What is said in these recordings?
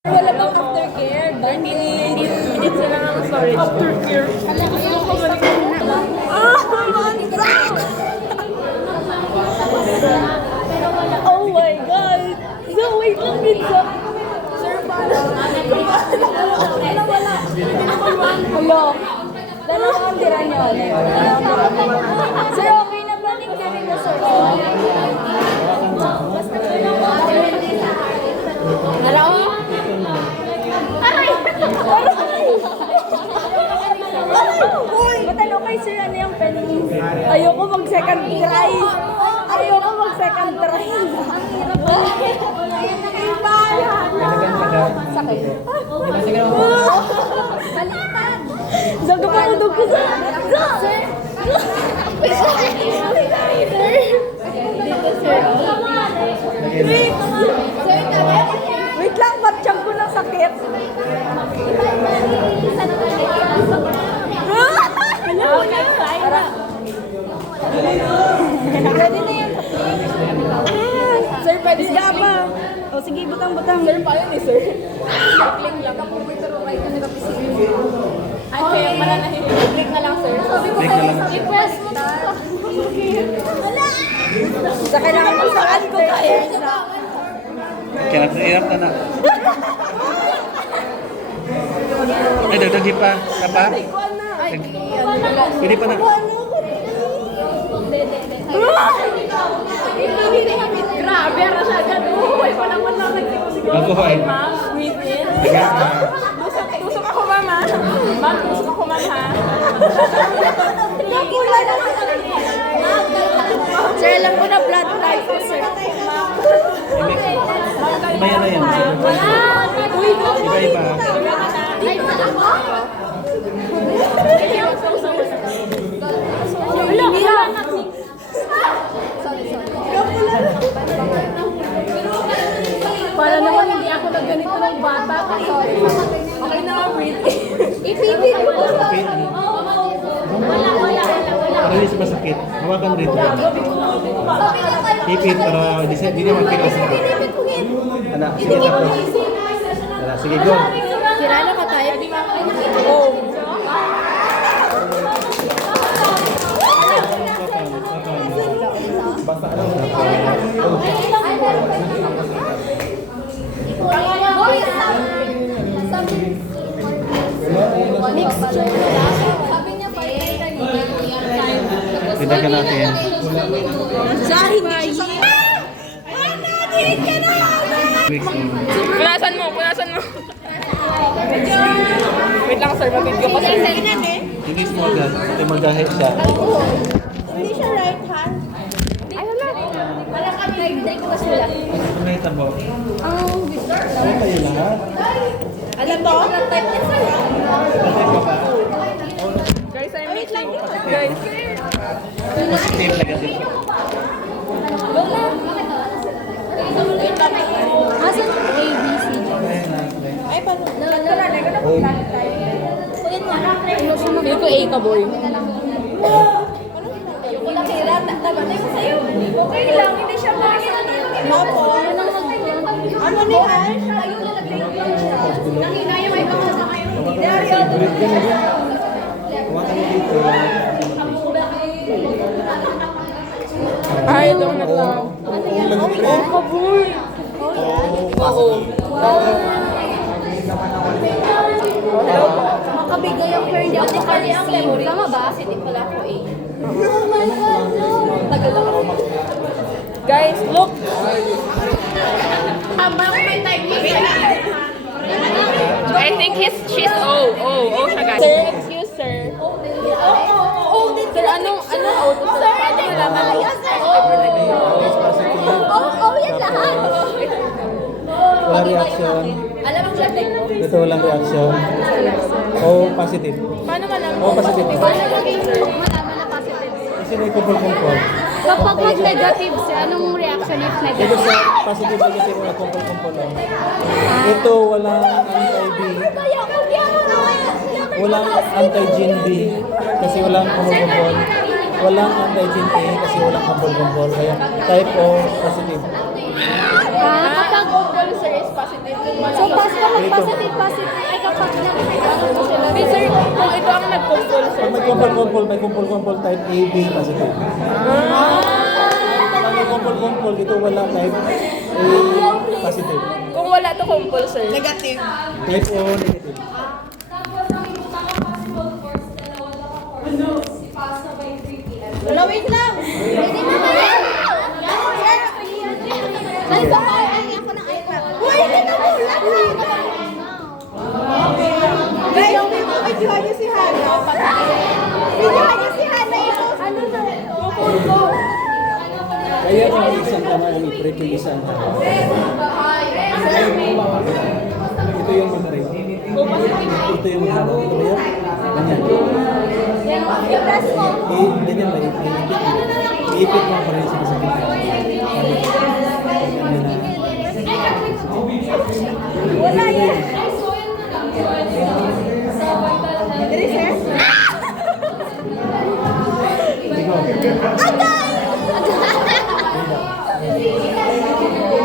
Wala bang aftercare? 30 minutes na lang ang storage. Aftercare. Gusto ko balik na. Oh my God! So, wait lang pizza. Sir, paano? Wala. Hello. Dalawang tira niyo. Sir, okay na ba? Tingnan na, sir. Hello? Matalo kay sir, ano yung penny? Ayoko mag-second try. Ayoko mag-second try. Sakit. Baliktad. Zaga pa udog ko sa... Sir? Dito, sir. Wait lang, matsyag ko ng sakit. Pwede na yan. Sir, pwede siya pa. O sige, butang-butang. Sir, pa yun eh, sir. Cycling lang. Kapupoy pero kayo ka nag-apisin. Ay, kaya pala nahihilig na lang, sir. Sabi ko kayo, request mo. Wala! Sa kailangan ko saan ko kayo. Kaya hirap na na. Ay, dagdagi pa. Apa? Pwede pa na. Grabe, ara siya agad. Uy, pa naman lang nagsiguro. Ako ay. Within. Tusok ako, mama. Ma'am, tusok ako, ma'am, ha? Sir, alam ko na blood type ko, sir. Iba yan na yan. Iba-iba. Para naman hindi ako nagganito ng bata. Sorry. Okay na, breathe. Ipipit ko po sa... Wala. Para hindi siya masakit. Hawakan rito. Ipit para hindi naman pinasok. Anak, sige tapos. Sige, go. Kirano ka tayo? Oh. Mixture lang. Sabi niya pa Tindagan natin. Sorry, hindi siya sa... Dilit ka na! Punasan mo. Wait lang, sir. Mag-video ko, sir. Hindi mo agad. Ito magahe siya. Hindi siya right hand. Ay, wala. Wala ka na ko kasi wala. May tabo. Ano kayo lahat? Alam mo? Type niya, sir. Patay pa ba? Guys, I'm mixing. Guys. Tape lagi dito. Lola. Asan yung ABC? Ay, paano? Lola, feel ko A ka, boy. Ayoko lang kira. Tabatay mo sa'yo. Okay lang, hindi siya Mapo. Ano ni Ash? Nanginaya may pangasa kayo. Hawakan mo dito. Ay, ito na lang. Oo, kaboy. Oo. Hello po. Makabigay ang fair, hindi ako makareceive. Tama ba? Hindi pala ako A. Tagal ako. Guys, look. Habang may type I think she's O. O siya, guys. Sir, excuse, sir. Sir, anong O to, sir? Paano malaman mo? Yan lahat. Walang reaction. Alam ang blood type mo? Ito walang reaction. O positive. Paano malaman O positive. Paano malaman na positive? Kasi may kumpul-kumpul. Kapag mag-negative siya, anong reaction if Ito negative? sa positive negative na kumpul-kumpul. Ito walang anti-B. Walang anti-gene B. Kasi walang kumpul-kumpul. Walang anti-gene A kasi walang kumpul-kumpul. Kaya type O positive. Kapag Kumpul, sir, is positive. so, basta positive, ay kapag Hey, sir, kung ito ang nagkumpul, sir. Pag may kumpol-kumpol type A, B, positive. Pag may kumpol-kumpol, ito wala type A, positive. Kung wala to kumpul, sir. Negative. Type O, negative. Wala, wait lang. Pwede na ba yan? Ay, baka ay ako ng iPad. Uy, hindi na mula. Guys, videohan niyo si Hana. Videohan niyo si Hana. Ano na? Kaya yung isang tama ang i-break yung isang tama. Ito yung magaling. Ito yung magaling. Ito yan. Ganyan. I-press mo. Ganyan ba? Iipit mo pa rin sa isang tama. Wala yan. Dili, sir?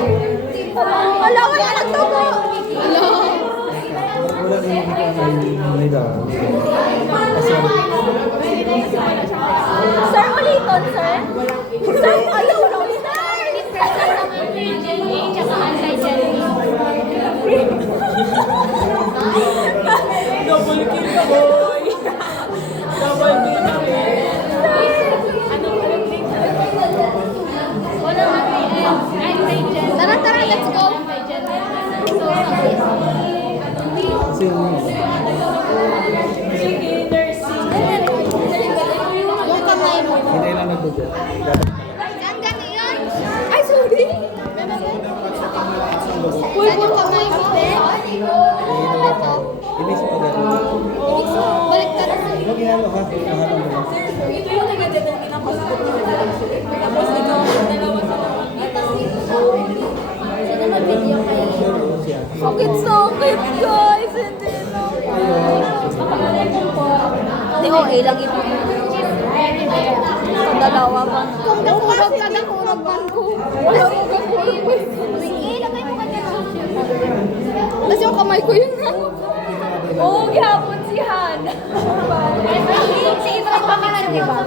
Wala, wala nagtubo. Wala. Wala rin makikita may daw. Kasi Sir, uliton, sir. Sir, ayaw lang, sir. Present ng anti-Gen A tsaka anti-Gen B. Double kill ka, boy. Double kill ka, Anong correcting, sir? Walang anti-Gen. Tara, tara, let's go. Anti-Gen. So, kasi Sige, nursing. yung kamay mo. hindi lang nagbubo. Ang gani yun. Ay, sorry. Saan yung kamay mo? Inisip pa gano'n. Balik ka na. Huwag ginalo ha. Mahanap mo lang. Ito yung nag-edit ng pinaposit ko. Tapos ito, dalawa sa Sino nag-video kayo? Pero siya. Sakit, guys. Hindi na. Hindi ko, lang ito. Sa dalawa pa. Kung nakurag ka, nakurag man ko. Wala ko nakurag ko. Ilagay mo ka dyan. Tapos yung kamay ko yun na. Oo, gihapon si Han. Si Ibra pa ka di ba?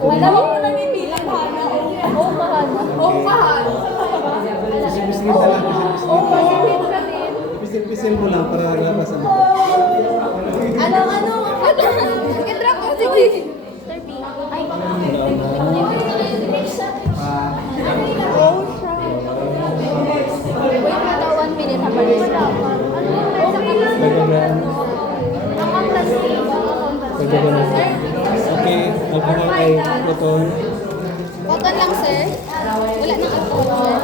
Wala mo ko nang ibilang Hana. Oo, mahana. Oo, kahal. Pisil-pisil na lang. Oo, positive ka din. Pisil-pisil mo lang para labas ang Ano? I-drop mo, sige. Sir B. Ay, wait mo daw 1 minute habang Pagkagaan. ang plastic. Pagkagaan. Okay. Alcohol ay cotton. Cotton lang, sir. Wala nang alcohol, sir.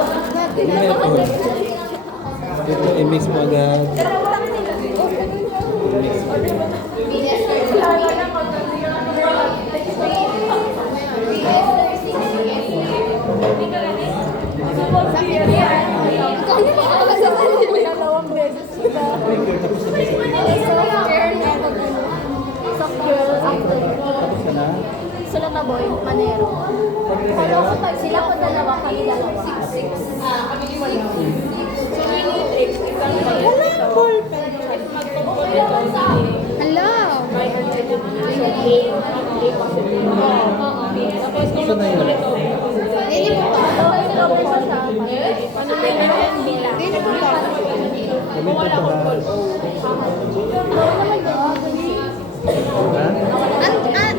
Hindi na ito. Ito i-mix mo agad. I-mix. Yes, sir. Ikaw na ba? Dalawang beses kita. Tapos na basic. Software na ako dun. Software after. Tapos ka na. Sulat na boy, Manero. Pero kapag sila ko dalawa, kami dalawa. Hello! Ito na yun. Hindi po pa. Ano na yun? Hindi po pa. Gamitin ko ha.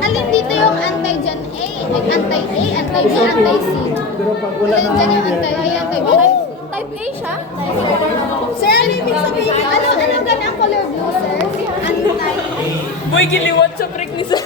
Alin dito yung anti-Gen A, anti-A, anti-B, anti-C? Pero pag wala Alin na dyan yung ang anti-A, anti-B? Type A siya? Sir, ano ibig sabihin? Ano gana ang color blue, sir? Anti-A. Boy, giliwat sa prick ni Sir.